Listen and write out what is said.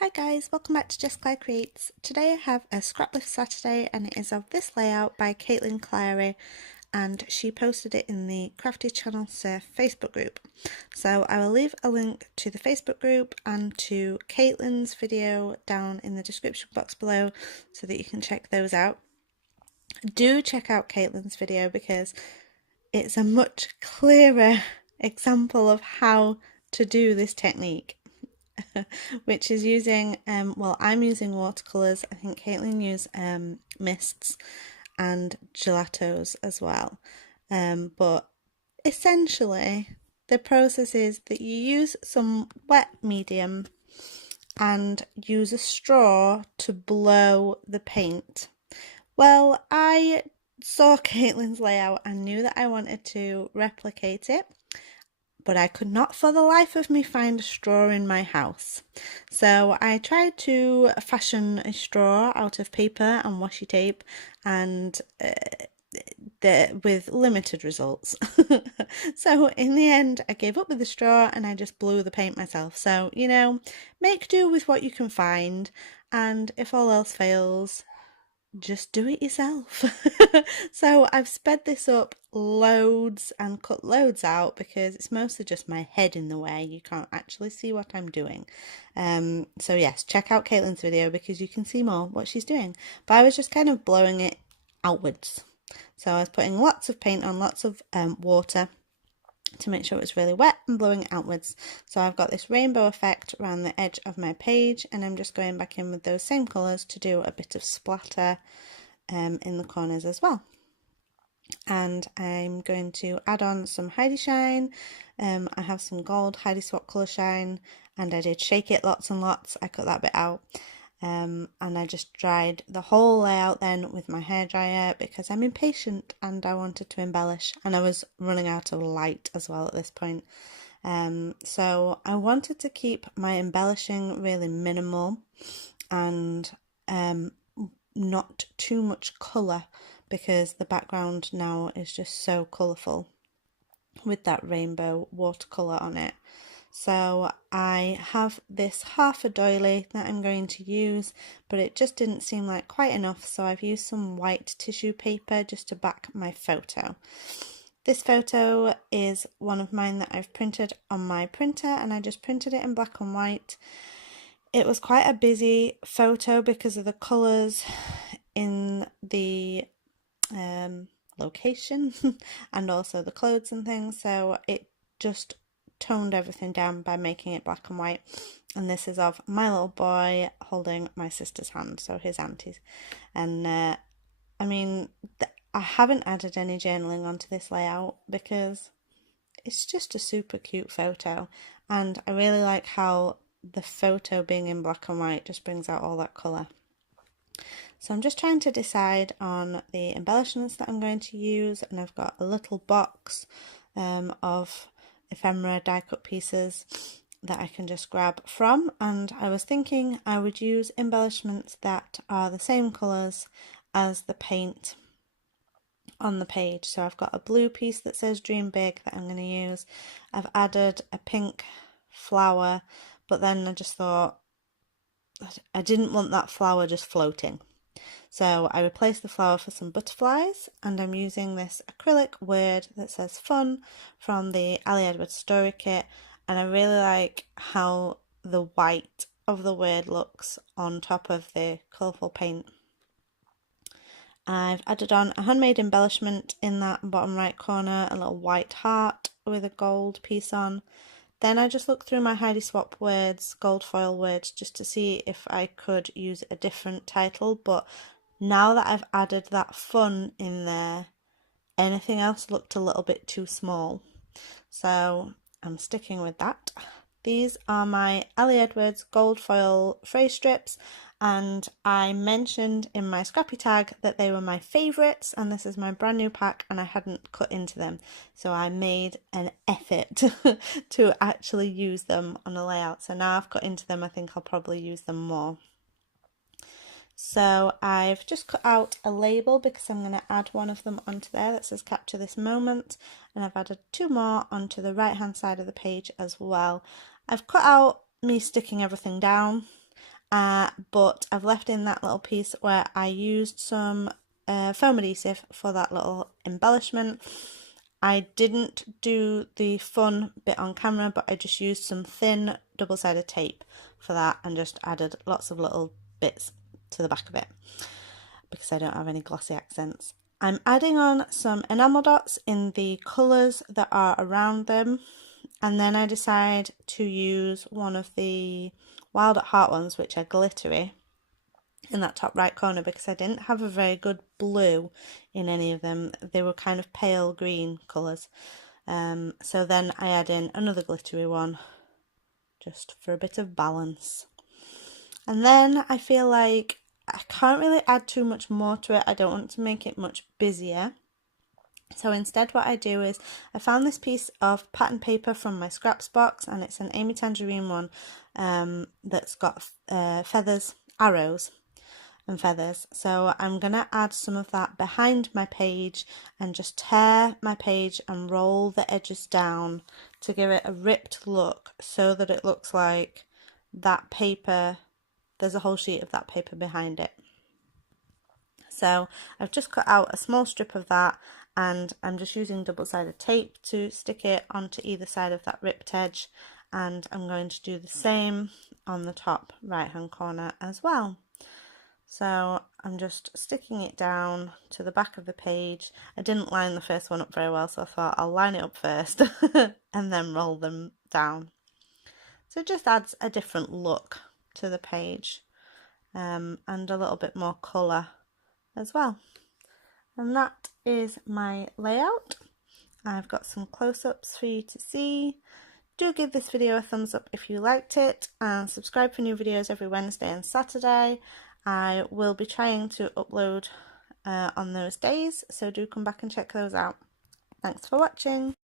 Hi guys, welcome back to Jess Creates. Today I have a Scraplift Saturday and it is of this layout by Caitlin Clary, and she posted it in the Crafty Channel Surf Facebook group. So I will leave a link to the Facebook group and to Caitlin's video down in the description box below so that you can check those out. Do check out Caitlin's video because it's a much clearer example of how to do this technique. Which is using, I'm using watercolours. I think Caitlin used mists and gelatos as well. But essentially, the process is that you use some wet medium and use a straw to blow the paint. Well, I saw Caitlin's layout and knew that I wanted to replicate it, but I could not for the life of me find a straw in my house. So I tried to fashion a straw out of paper and washi tape, and with limited results. So in the end I gave up with the straw and I just blew the paint myself. So, make do with what you can find, and if all else fails, just do it yourself. So I've sped this up loads and cut loads out because it's mostly just my head in the way. You can't actually see what I'm doing. So yes, check out Caitlin's video because you can see more what she's doing. But I was just kind of blowing it outwards. So I was putting lots of paint on, lots of water to make sure it was really wet and blowing it outwards. So I've got this rainbow effect around the edge of my page, and I'm just going back in with those same colours to do a bit of splatter in the corners as well. And I'm going to add on some Heidi Shine. I have some gold Heidi Swap Colour Shine, and I did shake it lots and lots. I cut that bit out. And I just dried the whole layout then with my hairdryer because I'm impatient and I wanted to embellish, and I was running out of light as well at this point. So I wanted to keep my embellishing really minimal and not too much colour because the background now is just so colourful with that rainbow watercolour on it. So I have this half a doily that I'm going to use, but it just didn't seem like quite enough, so I've used some white tissue paper just to back my photo. This photo is one of mine that I've printed on my printer, and I just printed it in black and white. It was quite a busy photo because of the colours in the location and also the clothes and things, so it just toned everything down by making it black and white. And this is of my little boy holding my sister's hand, so his aunties. And I haven't added any journaling onto this layout because it's just a super cute photo, and I really like how the photo being in black and white just brings out all that colour. So I'm just trying to decide on the embellishments that I'm going to use, and I've got a little box of ephemera die cut pieces that I can just grab from, and I was thinking I would use embellishments that are the same colours as the paint on the page. So I've got a blue piece that says Dream Big that I'm going to use. I've added a pink flower, but then I just thought I didn't want that flower just floating. So I replaced the flower for some butterflies, and I'm using this acrylic word that says Fun from the Ali Edwards Story Kit, and I really like how the white of the word looks on top of the colourful paint. I've added on a handmade embellishment in that bottom right corner, a little white heart with a gold piece on. Then I just looked through my Heidi Swap words, gold foil words, just to see if I could use a different title, but now that I've added that fun in there, anything else looked a little bit too small. So I'm sticking with that. These are my Ali Edwards gold foil phrase strips, and I mentioned in my scrappy tag that they were my favourites, and this is my brand new pack and I hadn't cut into them, so I made an effort to actually use them on a layout. So now I've cut into them, I think I'll probably use them more. So I've just cut out a label because I'm going to add one of them onto there that says Capture This Moment, and I've added two more onto the right hand side of the page as well. I've cut out me sticking everything down, but I've left in that little piece where I used some foam adhesive for that little embellishment. I didn't do the fun bit on camera, but I just used some thin double-sided tape for that and just added lots of little bits to the back of it because I don't have any glossy accents. I'm adding on some enamel dots in the colours that are around them, and then I decide to use one of the Wild at Heart ones, which are glittery, in that top right corner because I didn't have a very good blue in any of them. They were kind of pale green colours. So then I add in another glittery one just for a bit of balance. And then I feel like I can't really add too much more to it. I don't want to make it much busier. So instead what I do is I found this piece of pattern paper from my scraps box, and it's an Amy Tangerine one that's got feathers, arrows and feathers. So I'm going to add some of that behind my page and just tear my page and roll the edges down to give it a ripped look so that it looks like that paper, there's a whole sheet of that paper behind it. So I've just cut out a small strip of that, and I'm just using double-sided tape to stick it onto either side of that ripped edge, and I'm going to do the same on the top right hand corner as well. So I'm just sticking it down to the back of the page. I didn't line the first one up very well, so I thought I'll line it up first and then roll them down. So it just adds a different look to the page, and a little bit more colour as well. And that is my layout. I've got some close-ups for you to see. Do give this video a thumbs up if you liked it, and subscribe for new videos every Wednesday and Saturday. I will be trying to upload on those days, so do come back and check those out. Thanks for watching.